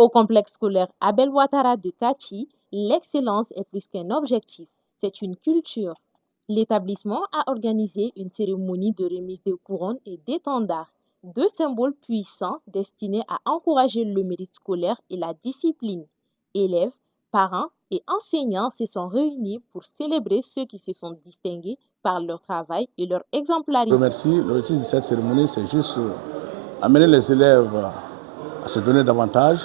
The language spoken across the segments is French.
Au complexe scolaire Abel Ouattara de Kati, l'excellence est plus qu'un objectif, c'est une culture. L'établissement a organisé une cérémonie de remise de couronnes et d'étendards, deux symboles puissants destinés à encourager le mérite scolaire et la discipline. Élèves, parents et enseignants se sont réunis pour célébrer ceux qui se sont distingués par leur travail et leur exemplarité. L'objectif de cette cérémonie, c'est juste amener les élèves à se donner davantage,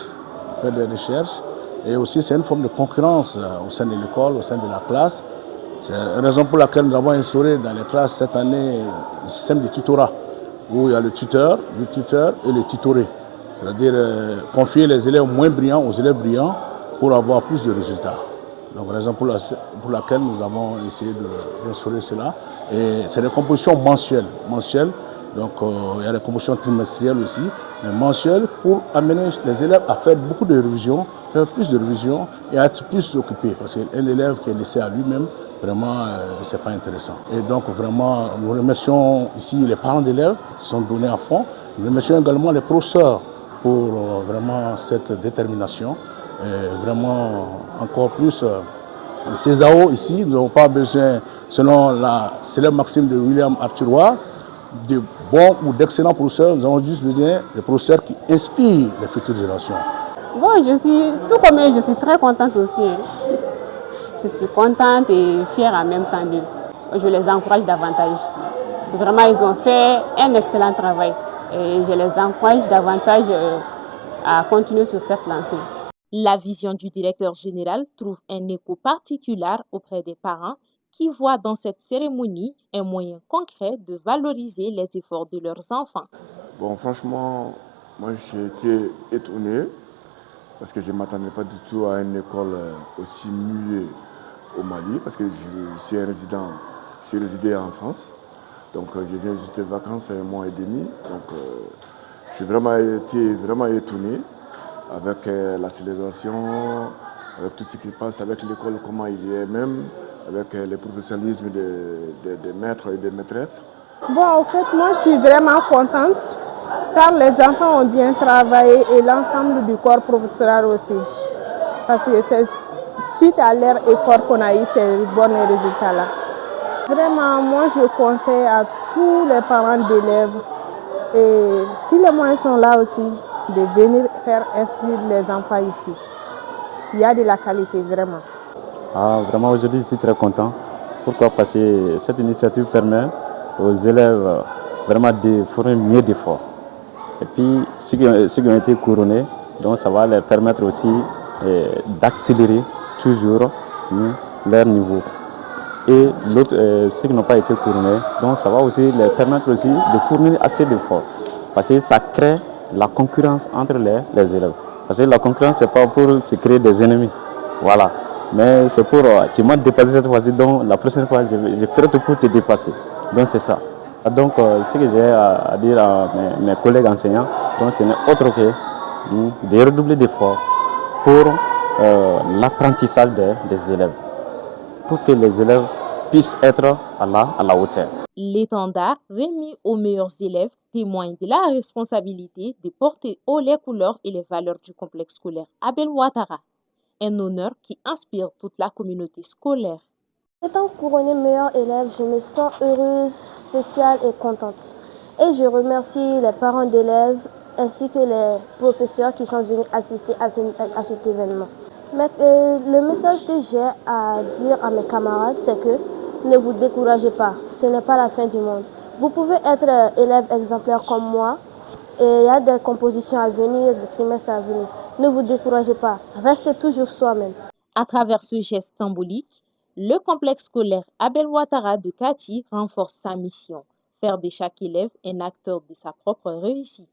à faire des recherches. Et aussi, c'est une forme de concurrence au sein de l'école, au sein de la classe. C'est la raison pour laquelle nous avons instauré dans les classes cette année un système de tutorat, où il y a le tuteur et le tutoré. C'est-à-dire confier les élèves moins brillants aux élèves brillants pour avoir plus de résultats. Donc, raison pour laquelle nous avons essayé d'instaurer cela. Et c'est des compositions mensuelles. Donc, il y a des compositions trimestrielles aussi, mais mensuelles pour amener les élèves à faire beaucoup de révisions, faire plus de révisions et à être plus occupés. Parce qu'un élève qui est laissé à lui-même, vraiment, c'est pas intéressant. Et donc, vraiment, nous remercions ici les parents d'élèves qui sont donnés à fond. Nous remercions également les professeurs pour vraiment cette détermination. Et vraiment, encore plus, les CESAO ici, nous n'avons pas besoin, selon la célèbre maxime de William Arthur Ward, de bons ou d'excellents professeurs. Nous avons juste besoin de professeurs qui inspirent les futures générations. Bon, tout comme eux, je suis très contente aussi. Je suis contente et fière en même temps d'eux. Je les encourage davantage. Vraiment, ils ont fait un excellent travail. Et je les encourage davantage à continuer sur cette lancée. La vision du directeur général trouve un écho particulier auprès des parents qui voient dans cette cérémonie un moyen concret de valoriser les efforts de leurs enfants. Bon, franchement, moi j'ai été étonné parce que je ne m'attendais pas du tout à une école aussi muée au Mali parce que je suis un résident, je suis résidé en France. Donc je viens juste de vacances un mois et demi. Donc je suis vraiment étonné avec la célébration, avec tout ce qui se passe avec l'école, comment il est même, avec le professionnalisme des maîtres et des maîtresses. Bon, en fait, moi je suis vraiment contente car les enfants ont bien travaillé et l'ensemble du corps professoral aussi. Parce que c'est suite à leur effort qu'on a eu ces bons résultats-là. Vraiment, moi je conseille à tous les parents d'élèves, et si les moyens sont là aussi, de venir faire inscrire les enfants ici. Il y a de la qualité, vraiment. Vraiment, aujourd'hui, je suis très content. Pourquoi? Parce que cette initiative permet aux élèves vraiment de fournir mieux d'efforts. Et puis, ceux qui ont été couronnés, donc ça va leur permettre aussi d'accélérer toujours leur niveau. Et ceux qui n'ont pas été couronnés, donc ça va aussi leur permettre aussi de fournir assez d'efforts. Parce que ça crée la concurrence entre les élèves. Parce que la concurrence, c'est pas pour se créer des ennemis. Voilà. Mais c'est pour, tu m'as dépassé cette fois-ci, donc la prochaine fois, je ferai tout pour te dépasser. Donc c'est ça. Donc ce que j'ai à dire à mes collègues enseignants, donc ce n'est autre que de redoubler d'efforts pour l'apprentissage des élèves. Pour que les élèves puissent être à la hauteur. L'étendard remis aux meilleurs élèves témoigne de la responsabilité de porter haut les couleurs et les valeurs du complexe scolaire Abel Ouattara. Un honneur qui inspire toute la communauté scolaire. Étant couronnée meilleure élève, je me sens heureuse, spéciale et contente. Et je remercie les parents d'élèves ainsi que les professeurs qui sont venus assister à cet événement. Mais le message que j'ai à dire à mes camarades, c'est que ne vous découragez pas, ce n'est pas la fin du monde. Vous pouvez être élève exemplaire comme moi et il y a des compositions à venir, des trimestres à venir. Ne vous découragez pas, restez toujours soi-même. À travers ce geste symbolique, le complexe scolaire Abel Ouattara de Kati renforce sa mission, faire de chaque élève un acteur de sa propre réussite.